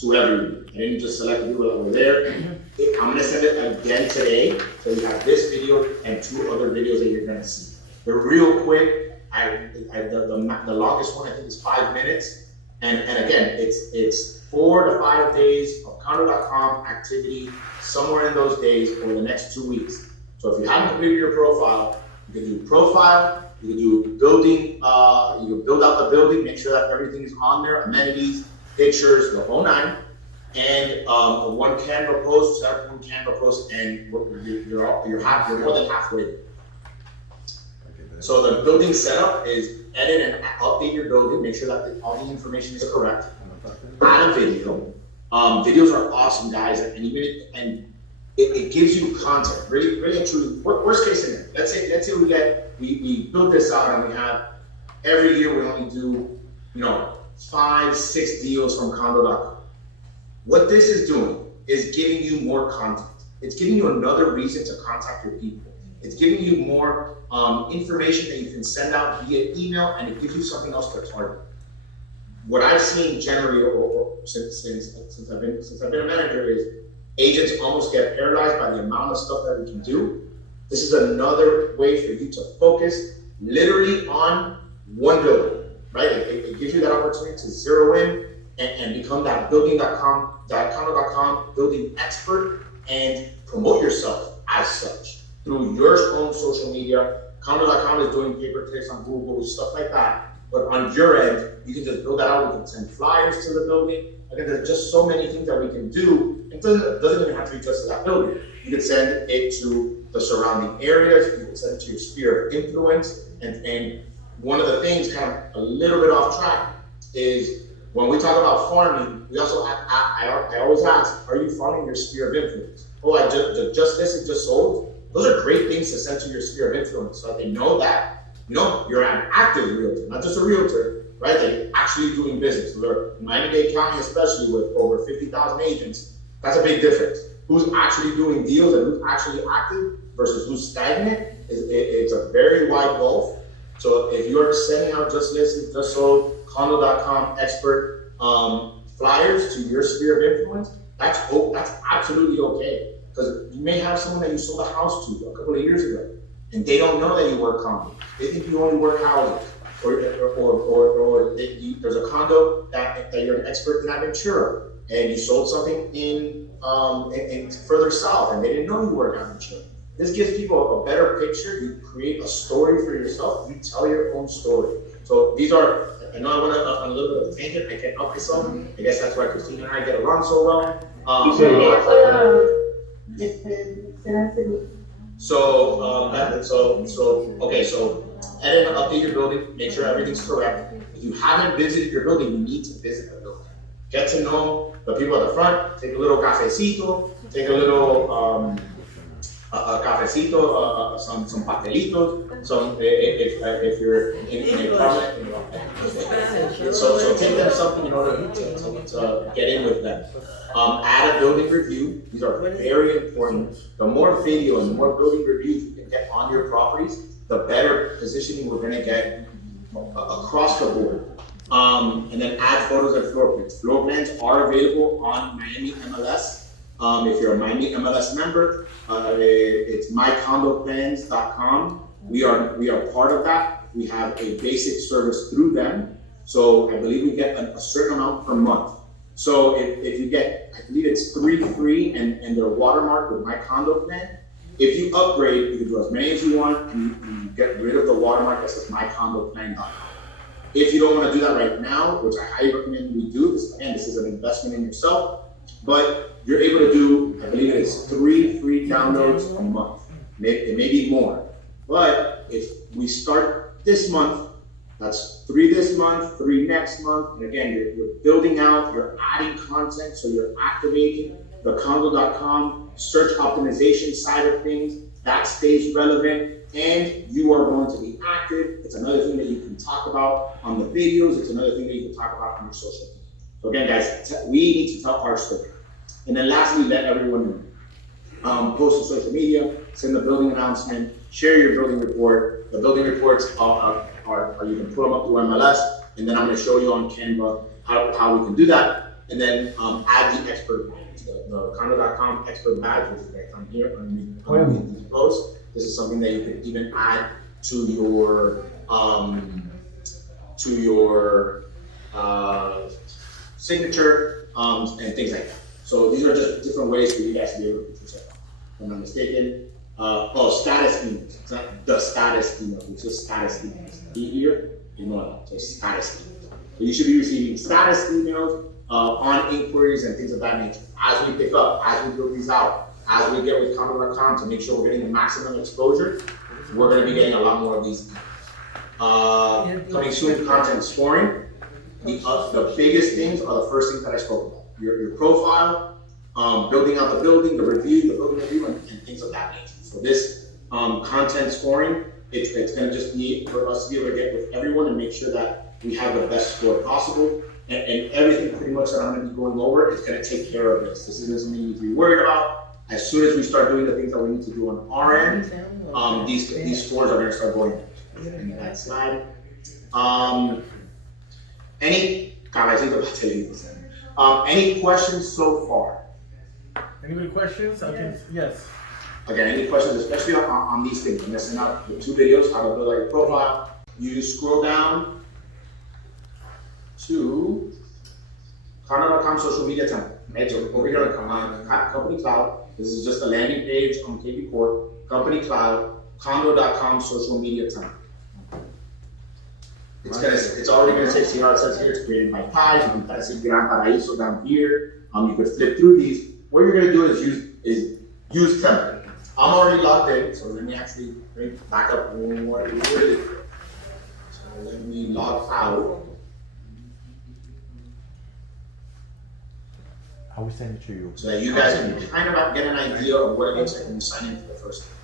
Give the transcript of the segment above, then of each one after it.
to everyone. I didn't just select the people that were there. I'm gonna send it again today, so you have this video and 2 other videos that you're gonna see. They're real quick. The longest one I think is 5 minutes, and again, it's 4 to 5 days of condo.com activity somewhere in those days for the next 2 weeks. So if you haven't completed your profile, you can do profile, you can do building, you can build out the building, make sure that everything is on there, amenities, pictures, the whole 9, and one Canva post, set up one Canva post, and you're more than halfway there. So the building setup is edit and update your building, make sure that all the information is correct. Add a video. Videos are awesome, guys, and it gives you content. Really and truly. Worst case scenario. Let's say we build this out and we have every year we only do 5, 6 deals from condo.com. What this is doing is giving you more content. It's giving you another reason to contact your people. It's giving you more information that you can send out via email, and it gives you something else to target. What I've seen generally, since I've been a manager, is agents almost get paralyzed by the amount of stuff that we can do. This is another way for you to focus literally on one building, right? It gives you that opportunity to zero in and become that condo.com building expert and promote yourself as such through your own social media. Condo.com is doing pay-per-clicks on Google, stuff like that. But on your end, you can just build that out. We can send flyers to the building. Again, there's just so many things that we can do. It doesn't even have to be just to that building. You can send it to the surrounding areas. You can send it to your sphere of influence. And one of the things, kind of a little bit off track, is when we talk about farming, we also I always ask, are you farming your sphere of influence? Oh, just this is just sold. Those are great things to send to your sphere of influence, so that they know that you're an active realtor, not just a realtor, right? That you're actually doing business. So Miami-Dade County, especially with over 50,000 agents, that's a big difference. Who's actually doing deals and who's actually active versus who's stagnant, it's a very wide gulf. So if you're sending out just listed, just sold, condo.com expert flyers to your sphere of influence, that's absolutely okay. Because you may have someone that you sold a house to a couple of years ago, and they don't know that you work condos. They think you only work houses, or there's a condo that you're an expert in Aventura, and you sold something in further south, and they didn't know you work Aventura. This gives people a better picture. You create a story for yourself. You tell your own story. So these are. I know I went on a little bit of a tangent. I can't help myself. I guess that's why Christina and I get along so well. Okay, so edit and update your building, make sure everything's correct. If you haven't visited your building, you need to visit the building. Get to know the people at the front, take a little cafecito, take a little some pastelitos, if you're in a apartment, so take them something in order to get in with them. Add a building review. These are very important. The more video and the more building reviews you can get on your properties, the better positioning we're going to get across the board. And then add photos and floor plans. Floor plans are available on Miami MLS. If you're a Miami MLS member, it's mycondoplans.com. We are part of that. We have a basic service through them. So I believe we get a certain amount per month. So if you get, I believe it's 3 free and they're watermarked with My Condo Plan. If you upgrade, you can do as many as you want and you get rid of the watermark that says mycondoplan.com. If you don't want to do that right now, which I highly recommend we do, because again, this is an investment in yourself, but you're able to do, I believe it is 3 free downloads a month. It may be more. But if we start this month, that's 3 this month, 3 next month. And again, you're building out, you're adding content, so you're activating the condo.com search optimization side of things. That stays relevant, and you are going to be active. It's another thing that you can talk about on the videos. It's another thing that you can talk about on your social media. So again, guys, we need to tell our story. And then lastly, let everyone know. Post to social media, send the building announcement, share your building report. The building reports are you can put them up to MLS, and then I'm going to show you on Canva how we can do that. and then add the expert badge, the condo.com expert badge, which is right down here underneath these posts. This is something that you can even add to your signature and things like that. So these are just different ways for you guys to be able to put yourself on. If I'm not mistaken. Status emails. It's not the status emails, it's just status emails. Here, ignore that, just status emails. So you should be receiving status emails on inquiries and things of that nature. As we pick up, as we build these out, as we get with condo.com to make sure we're getting the maximum exposure, we're going to be getting a lot more of these emails. Coming soon, content scoring. The biggest things are the first things that I spoke about. Your profile, building out the building, the building review, and things of that nature. So this content scoring, it's going to just be for us to be able to get with everyone and make sure that we have the best score possible. And everything pretty much that I'm going to be going over is going to take care of this. This isn't something you need to be worried about. As soon as we start doing the things that we need to do on our end, these scores are going to start going up. In that slide. Any questions so far? Anybody questions? Yes. Again, any questions, especially on these things? I'm messing up the 2 videos, how to build out your profile. You scroll down to condo.com social media template. Right? So over here on Company Cloud, this is just a landing page on KP Corp, Company Cloud, condo.com social media template. It's already going to say, see how it says here, it's created by Kai. You can kind of see Gran Paraíso down here. You could flip through these. What you're going to do is use template. I'm already logged in, so let me actually back up what we did. So let me log out. I will send it to you. So that you guys can kind of get an idea of what it looks like when you sign in for the first time.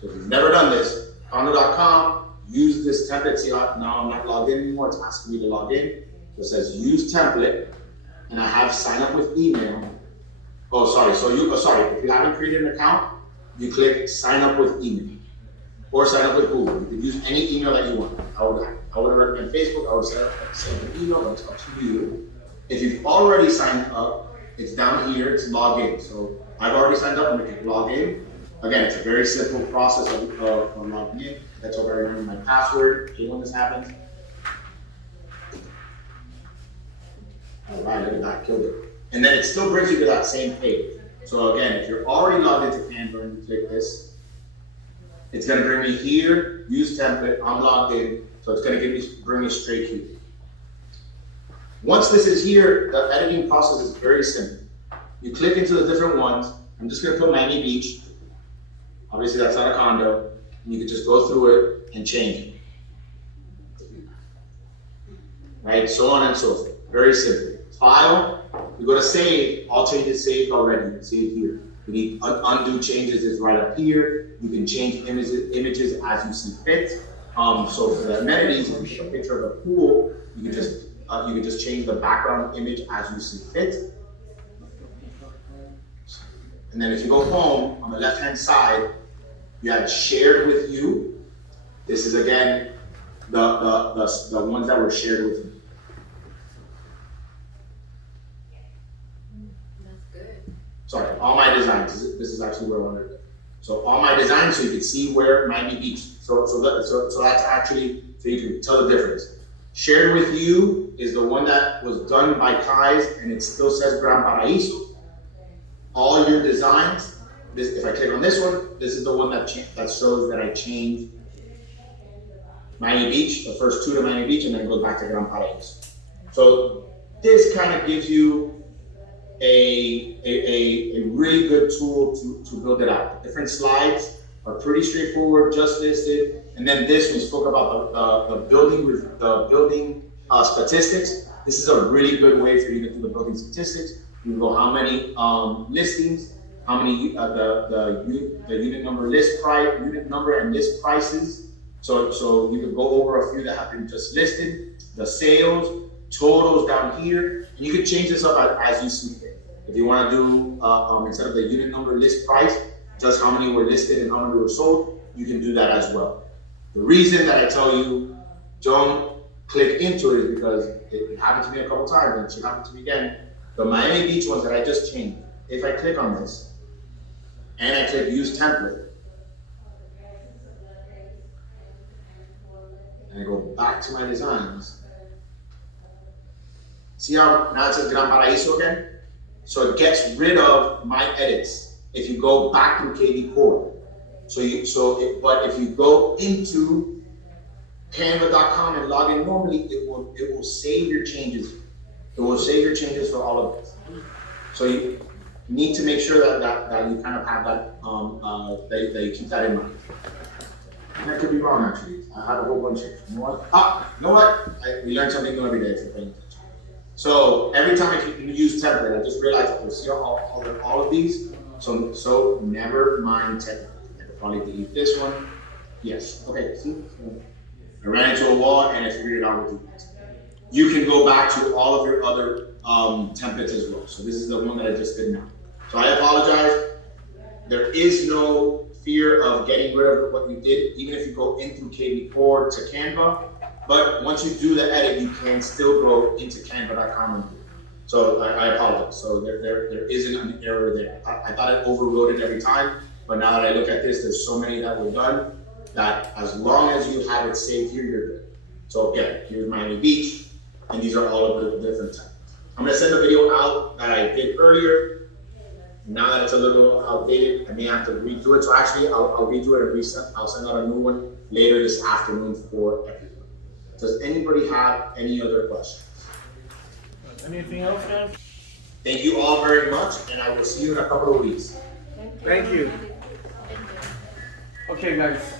So if you've never done this, condo.com, use this template. See how now I'm not logged in anymore, it's asking me to log in. So it says use template, and I have sign up with email. Oh, sorry, if you haven't created an account, you click sign up with email or sign up with Google. You can use any email that you want. I would recommend Facebook, I would set up an email, but it's up to you. If you've already signed up, it's down here, it's log in. So I've already signed up, I'm gonna click log in. Again, it's a very simple process of logging in. That's how I remember my password when this happens. All right, look at that, killed it. And then it still brings you to that same page. So again, if you're already logged into Canva and you click this, it's gonna bring me here, use template, I'm logged in, so it's gonna bring me straight here. Once this is here, the editing process is very simple. You click into the different ones. I'm just gonna put Miami Beach. Obviously that's not a condo. And you can just go through it and change it. Right, so on and so forth. Very simple. File, you go to save, all changes saved already, save here. You need undo changes is right up here. You can change images as you see fit. So for the amenities, if you take a picture of a pool, you can just change the background image as you see fit. And then if you go home, on the left-hand side, you have shared with you. This is again the ones that were shared with you. That's good. Sorry, all my designs. This is actually where I wanted to go. So all my designs, so you can see where Miami Beach. So that's actually, so you can tell the difference. Shared with you is the one that was done by Kai's, and it still says Gran Paraíso. All your designs, if I click on this one, this is the one that shows that I changed Miami Beach, the first 2 to Miami Beach, and then it goes back to Gran Paraíso. So this kind of gives you a really good tool to build it out. The different slides are pretty straightforward, just listed. And then this, we spoke about the building statistics. This is a really good way for you to do the building statistics. You can go how many listings, how many the unit number and list prices. So you can go over a few that have been just listed, the sales, totals down here, and you can change this up as you see fit. If you want to do instead of the unit number list price, just how many were listed and how many were sold, you can do that as well. The reason that I tell you don't click into it is because it happened to me a couple times and it should happen to me again. The Miami Beach ones that I just changed, if I click on this, and I click use template, and I go back to my designs, see how now it says Gran Paraíso again? So it gets rid of my edits if you go back through KV Core. But if you go into canva.com and log in normally, it will save your changes. It will save your changes for all of this. So you need to make sure that you kind of have that, that you keep that in mind. And I could be wrong actually. I have a whole bunch of, you know what? We learn something new every day for paying attention. So every time you use template, I just realized that you'll see all of these. So never mind technical. I could probably delete this one. Yes, okay, see? I ran into a wall and I figured it out with you guys. You can go back to all of your other templates as well. So this is the one that I just did now. So I apologize. There is no fear of getting rid of what you did, even if you go in through KV4 to Canva. But once you do the edit, you can still go into canva.com and do it. So I apologize. So there isn't an error there. I thought it overrode it every time, but now that I look at this, there's so many that were done that as long as you have it saved here, you're good. So again, here's Miami Beach, and these are all of the different types. I'm gonna send a video out that I did earlier. Now that it's a little outdated, I may have to redo it. So actually, I'll redo it and resend. I'll send out a new one later this afternoon for everyone. Does anybody have any other questions? Anything else, guys? Thank you all very much, and I will see you in a couple of weeks. Thank you. Okay, guys.